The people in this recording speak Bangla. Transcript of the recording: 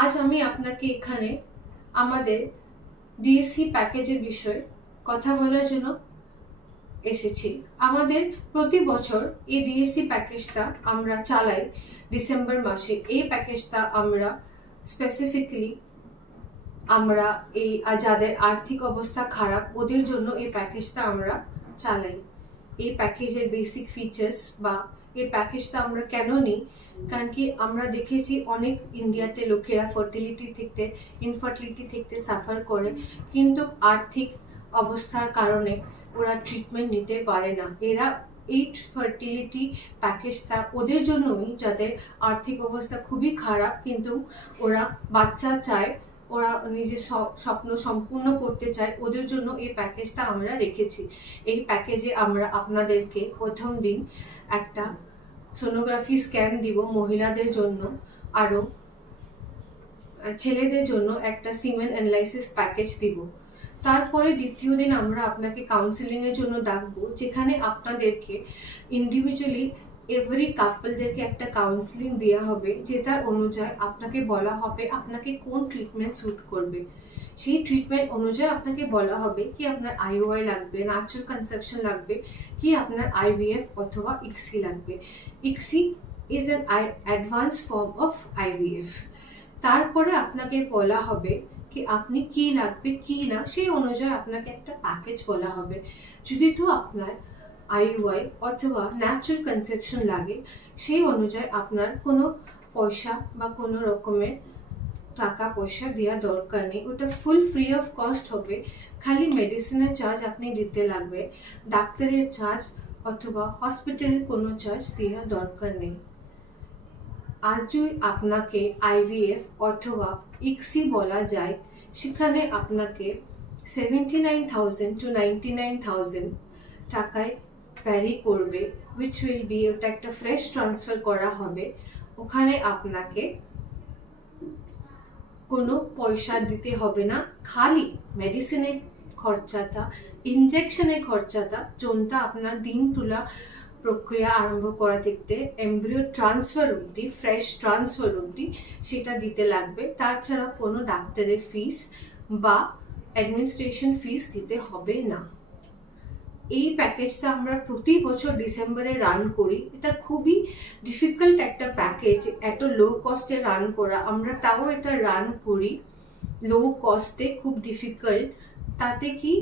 আজ আমি আপনাকে এখানে আমাদের ডিএসসি প্যাকেজের বিষয়ে কথা বলার জন্য এসেছি। আমাদের প্রতি বছর এই ডিএসসি প্যাকেজটা আমরা চালাই ডিসেম্বর মাসে। এই প্যাকেজটা আমরা স্পেসিফিকলি আমরা এই যাদের আর্থিক অবস্থা খারাপ ওদের জন্য এই প্যাকেজটা আমরা চালাই। এই প্যাকেজের বেসিক ফিচার্স বা এই প্যাকেজটা আমরা কেন নিই, কারণ কি আমরা দেখেছি অনেক ইন্ডিয়াতে লোকেরা ইনফার্টিলিটি থেকে সাফার করে, কিন্তু আর্থিক অবস্থার কারণে ওরা ট্রিটমেন্ট নিতে পারে না। এরা এই ফার্টিলিটি প্যাকেজটা ওদের জন্যই, যাদের আর্থিক অবস্থা খুবই খারাপ কিন্তু ওরা বাচ্চা চায়, ওরা নিজের স্বপ্ন সম্পূর্ণ করতে চায়, ওদের জন্য এই প্যাকেজটা আমরা রেখেছি। এই প্যাকেজে আমরা আপনাদেরকে প্রথম দিন একটা সোনোগ্রাফি স্ক্যান দিব মহিলাদের জন্য, আরও ছেলেদের জন্য একটা সিমেন অ্যানালাইসিস প্যাকেজ দিব। তারপরে দ্বিতীয় দিন আমরা আপনাকে কাউন্সিলিংয়ের জন্য ডাকবো, যেখানে আপনাদেরকে ইন্ডিভিজুয়ালি এভরি কাপলদেরকে একটা কাউন্সিলিং দেওয়া হবে, যেটার অনুযায়ী আপনাকে বলা হবে আপনাকে কোন ট্রিটমেন্ট স্যুট করবে। সেই ট্রিটমেন্ট অনুযায়ী আপনাকে বলা হবে কি আপনার আইওআই লাগবে, ন্যাচারাল কনসেপশন লাগবে, কি আপনার আইভিএফ অথবা ইক্সি লাগবে। ICSI is an advance form of IVF. তারপরে আপনাকে বলা হবে কি আপনি কি লাগবে কি না, সেই অনুযায়ী আপনাকে একটা প্যাকেজ বলা হবে। যদি তো আপনার আইওআই অথবা ন্যাচারাল কনসেপশন লাগে, সেই অনুযায়ী আপনার কোনো পয়সা বা কোনো রকমের টাকা পয়সা দেওয়া দরকার নেই, ওটা ফুল ফ্রি অফ কস্ট হবে। খালি মেডিসিনের চার্জ আপনি দিতে লাগবে, ডাক্তারের চার্জ অথবা হসপিটালের কোনো চার্জ দেওয়া দরকার নেই। আর যদি আপনাকে আইভিএফ অথবা ইক্সি বলা যায়, সেখানে আপনাকে 79,000 to 99,000 টাকায় ভ্যারি করবে, উইচ উইল বি, ওটা একটা ফ্রেশ ট্রান্সফার করা হবে। ওখানে আপনাকে কোনো পয়সা দিতে হবে না, খালি মেডিসিনের খরচাটা, ইনজেকশনের খরচাটা, যোনটা আপনার দিন তোলা প্রক্রিয়া আরম্ভ করা থেকে এমব্রিও ট্রান্সফার অবধি, ফ্রেশ ট্রান্সফার অবধি সেটা দিতে লাগবে। তাছাড়া কোনো ডাক্তারের ফিস বা অ্যাডমিনিস্ট্রেশন ফিস দিতে হবে না। এই প্যাকেজটা আমরা প্রতি বছর ডিসেম্বরে রান করি। এটা খুবই ডিফিকাল্ট একটা প্যাকেজ, এত লো কস্টে রান করা। আমরা তাও এটা রান করি লো কস্টে, খুব ডিফিকাল্ট। তাতে কি